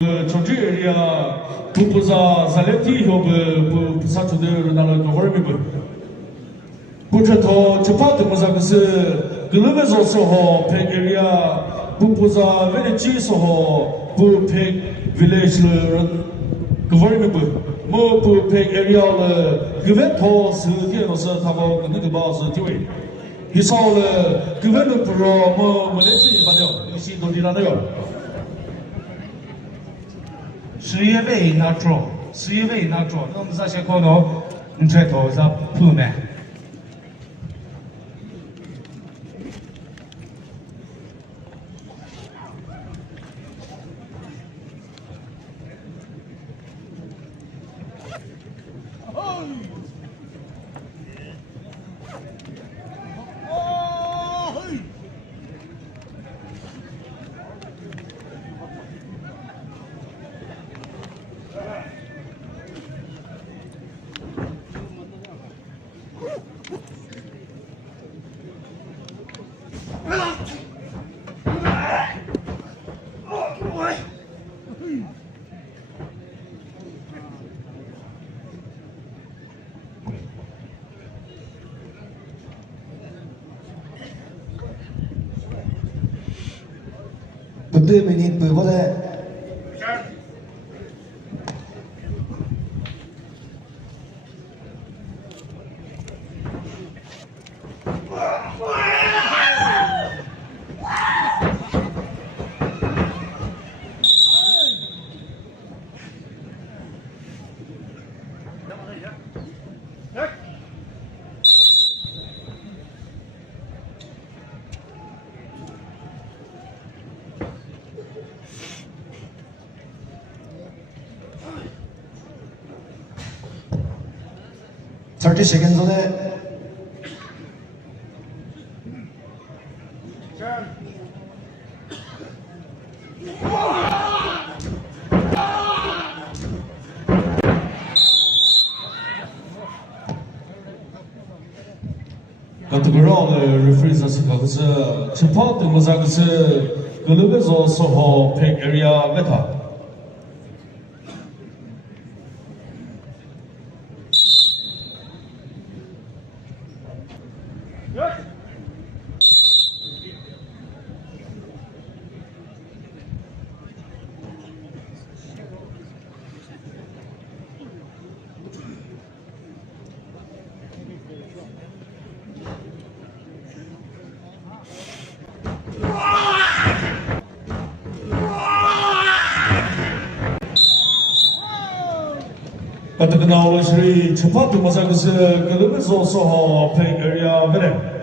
Chonji area Pupuza Zaleti Yhobuh Pusatu de Nala Horrible. Puchato Chapat Mazakas Kuluvezo Soho Peg area Pupuza Village Soho Pu Peg Village Governable Mo Pu Peg area Guventos Ginos Tabo Nigabas Tiwi. He saw the Governor Pro Malaysia Bado, you see the Dilano. 10月尾那做，10月尾那做，我们这些可能你才头上铺满。Op 2 minuten begonnen. Thirty seconds on it. Categorical referees as a support the Mazakas Kuluvezo Soho Peg area meta. But the knowledge, Chapat Mazakas Kuluvezo Soho Peg area meta.